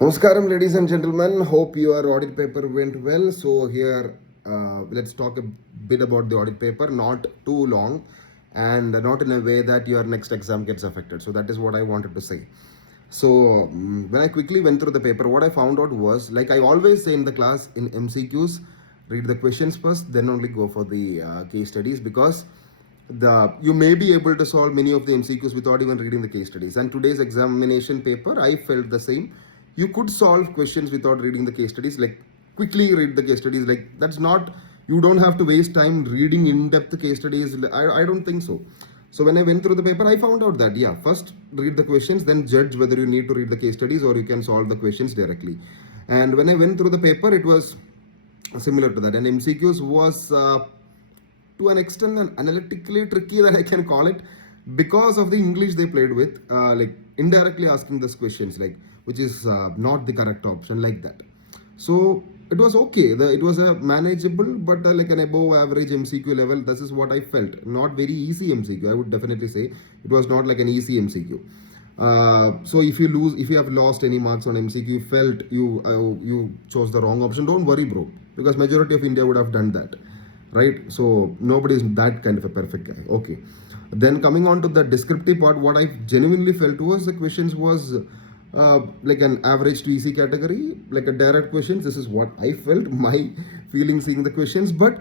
Namaskaram, ladies and gentlemen. Hope your audit paper went well. So here, let's talk a bit about the audit paper. Not too long, and not in a way that your next exam gets affected. So that is what I wanted to say. So when I quickly went through the paper, what I found out was, like I always say in the class in MCQs, read the questions first, then only go for the case studies, because you may be able to solve many of the MCQs without even reading the case studies. And today's examination paper, I felt the same. You could solve questions without reading the case studies. Like quickly read the case studies. Like that's not, you don't have to waste time reading in-depth case studies. I don't think so. So when I went through the paper, I found out that first read the questions, then judge whether you need to read the case studies or you can solve the questions directly. And when I went through the paper, it was similar to that. And MCQs was to an extent analytically tricky, that I can call it, because of the English they played with, like indirectly asking these questions, like which is not the correct option, like that. So it was okay. It was a manageable, but like an above average MCQ level. This is what I felt. Not very easy MCQ. I would definitely say it was not like an easy MCQ. So if you have lost any marks on MCQ, you felt you chose the wrong option, don't worry, bro, because majority of India would have done that, right? So nobody is that kind of a perfect guy. Okay. Then coming on to the descriptive part, what I genuinely felt was the questions was like an average to easy category, like a direct questions. This is what I felt, my feeling seeing the questions. But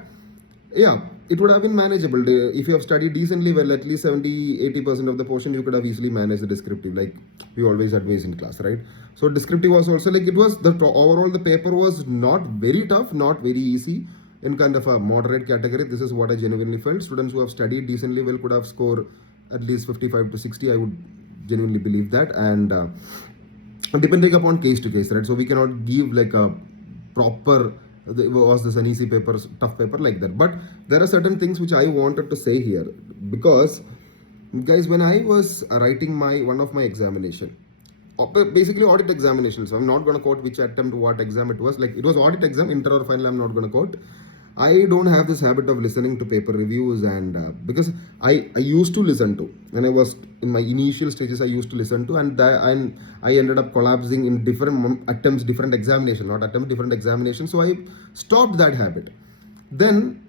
it would have been manageable. If you have studied decently well, at least 70-80% of the portion, you could have easily managed the descriptive, like we always advise in class, right? So descriptive was also like, it was overall the paper was not very tough, not very easy, in kind of a moderate category. This is what I genuinely felt. Students who have studied decently well could have scored at least 55 to 60. I would genuinely believe that. And depending upon case to case, right? So we cannot give like a proper, was this an easy paper, tough paper, like that. But there are certain things which I wanted to say here, because guys, when I was writing one of my examination, basically audit examination, so I'm not going to quote which attempt, what exam it was, like it was audit exam, inter or final, I'm not going to quote. I don't have this habit of listening to paper reviews, and because I used to listen to, when I was in my initial stages, I used to listen to, and I ended up collapsing in different attempts, different examination, not attempt, different examination. So I stopped that habit. Then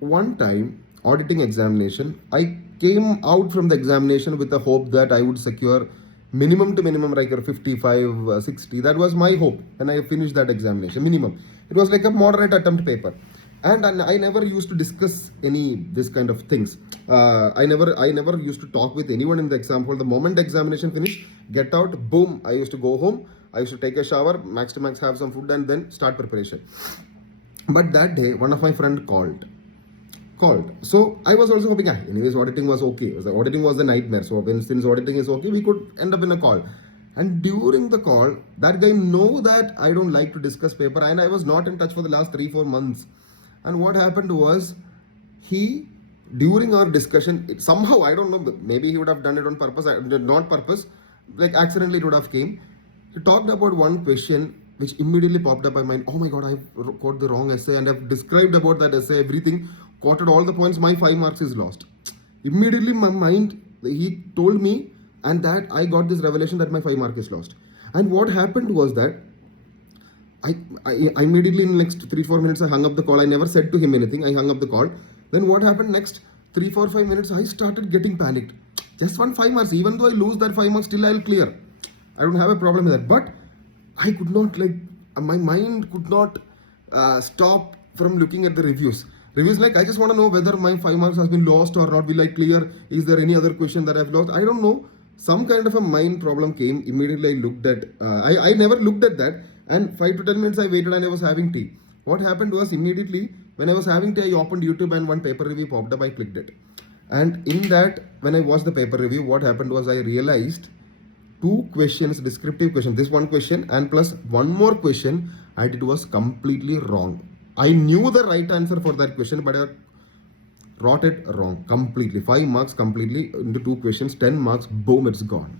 one time, auditing examination, I came out from the examination with the hope that I would secure minimum to minimum like 55, 60. That was my hope when I finished that examination, minimum. It was like a moderate attempt paper. And I never used to discuss any this kind of things. I never used to talk with anyone in the exam hall. The moment the examination finished, get out, boom, I used to go home. I used to take a shower, max to max have some food, and then start preparation. But that day, one of my friend called. So I was also hoping, anyways, auditing was okay. Auditing was the nightmare. So since auditing is okay, we could end up in a call. And during the call, that guy know that I don't like to discuss paper, and I was not in touch for the last 3-4 months. And what happened was, during our discussion, somehow, I don't know, maybe he would have done it on purpose, not purpose, like accidentally it would have came. He talked about one question which immediately popped up in my mind. Oh my God, I've quoted the wrong essay, and I've described about that essay, everything, quoted all the points, my 5 marks is lost. Immediately my mind, he told me, and that I got this revelation that my 5 mark is lost. And what happened was that I immediately in the next 3-4 minutes, I hung up the call. I never said to him anything. I hung up the call. Then what happened next 3-4-5 minutes, I started getting panicked. Just 5 marks, even though I lose that 5 marks, still I'll clear. I don't have a problem with that. But I could not, my mind could not stop from looking at the reviews. Reviews, like, I just want to know whether my 5 marks has been lost or not. Will I clear? Is there any other question that I've lost? I don't know. Some kind of a mind problem came. Immediately I looked at, I never looked at that. And 5 to 10 minutes I waited, and I was having tea. What happened was, immediately when I was having tea, I opened YouTube, and one paper review popped up. I clicked it. And in that, when I watched the paper review, what happened was, I realized 2 questions, descriptive questions, this one question and plus one more question I did was completely wrong. I knew the right answer for that question, but I wrote it wrong completely. 5 marks completely into 2 questions, 10 marks, boom, it's gone.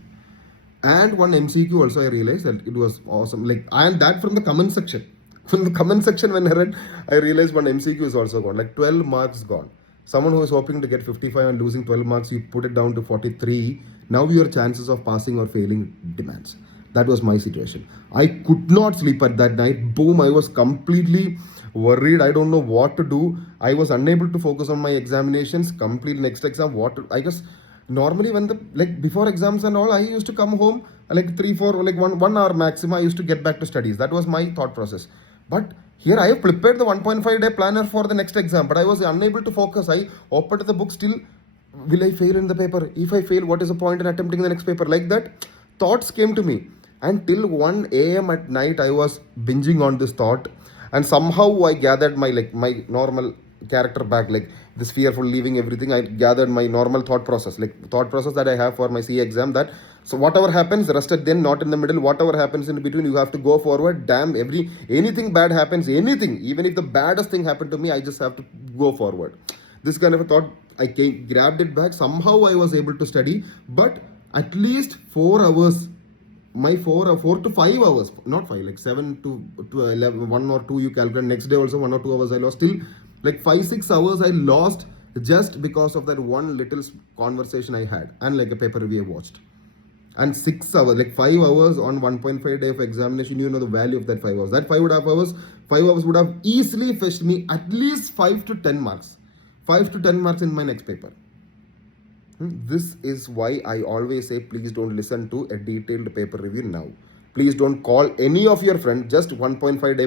And one MCQ also, I realized that it was awesome. And that from the comment section. From the comment section, when I read, I realized one MCQ is also gone. 12 marks gone. Someone who is hoping to get 55 and losing 12 marks, you put it down to 43. Now your chances of passing or failing demands. That was my situation. I could not sleep at that night. Boom, I was completely worried. I don't know what to do. I was unable to focus on my examinations. Complete next exam. I guess normally when the like before exams and all, I used to come home like 3, 4, like 1 hour maximum. I used to get back to studies. That was my thought process. But here I have prepared the 1.5 day planner for the next exam, but I was unable to focus. I opened the book still. Will I fail in the paper? If I fail, what is the point in attempting the next paper? Like that, thoughts came to me. And till 1 a.m. at night, I was binging on this thought. And somehow I gathered my normal character back, like this fearful leaving everything. I gathered my normal thought process, like thought process that I have for my CA exam. That so whatever happens, rested then, not in the middle. Whatever happens in between, you have to go forward. Damn, anything bad happens, anything, even if the baddest thing happened to me, I just have to go forward. This kind of a thought, grabbed it back. Somehow I was able to study, but at least 4 hours, my 4 to 5 hours, not 5, like 7 to 11, 1 or 2, you calculate. Next day also 1 or 2 hours I lost. Still, like 5-6 hours I lost just because of that one little conversation I had and like a paper review I watched. And 6 hours, like 5 hours on 1.5 day of examination, you know the value of that 5 hours. That 5 hours would have easily fetched me at least 5 to 10 marks. 5 to 10 marks in my next paper. This is why I always say, please don't listen to a detailed paper review now. Please don't call any of your friends. Just 1.5 day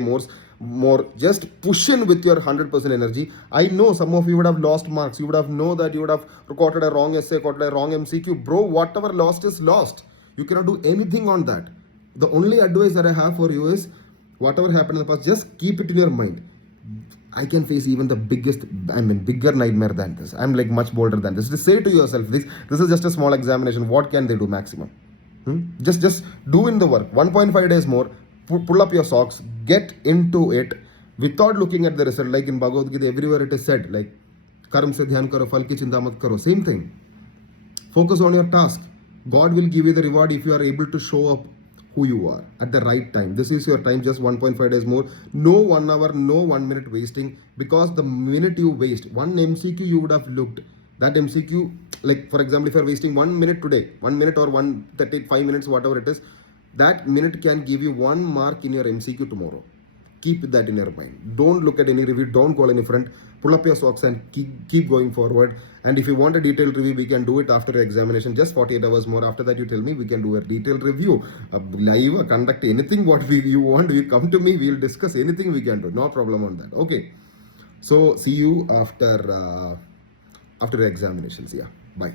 more. Just push in with your 100% energy. I know some of you would have lost marks. You would have know that you would have recorded a wrong essay, recorded a wrong MCQ. Bro, whatever lost is lost. You cannot do anything on that. The only advice that I have for you is, whatever happened in the past, just keep it in your mind. I can face even the bigger nightmare than this. I'm like much bolder than this. Just say to yourself, this is just a small examination. What can they do maximum? Just do in the work. 1.5 days more. Pull up your socks. Get into it without looking at the result. Like in Bhagavad Gita, everywhere it is said, like, Karam se dhyan karo, phal ki chinta mat karo. Same thing. Focus on your task. God will give you the reward if you are able to show up who you are at the right time. This is your time, just 1.5 days more. No 1 hour, no 1 minute wasting, because the minute you waste, one MCQ you would have looked. That MCQ, like for example, if you're wasting 1 minute today, 1 minute or 1:35 minutes, whatever it is, that minute can give you 1 mark in your MCQ tomorrow. Keep that in your mind. Don't look at any review. Don't call any friend. Pull up your socks and keep going forward. And if you want a detailed review, we can do it after your examination. Just 48 hours more. After that, you tell me, we can do a detailed review. Live, conduct anything what you want. You come to me, we'll discuss anything we can do. No problem on that. Okay. So see you after your examinations. Yeah. Bye.